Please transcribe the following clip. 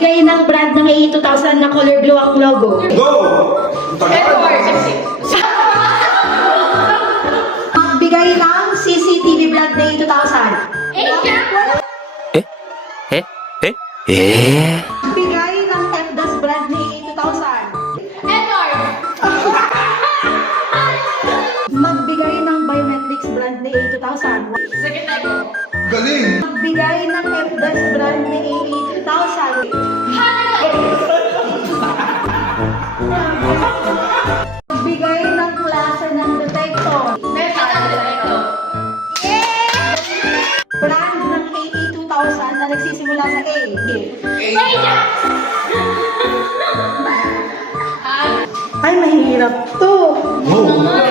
Magbigay ng brand ng AE2000 na color blue ang logo. Go! Magbigay ng CCTV brand ng AE2000. Magbigay ng FDAS brand ng AE2000. Magbigay ng biometrics brand ng AE2000. Galing! Magbigay ng FDAS brand ng AE2000. Magbigay ng klase ng detector. Brand ng AE2000 na nagsisimula sa A. Ay, mahirap to. Go!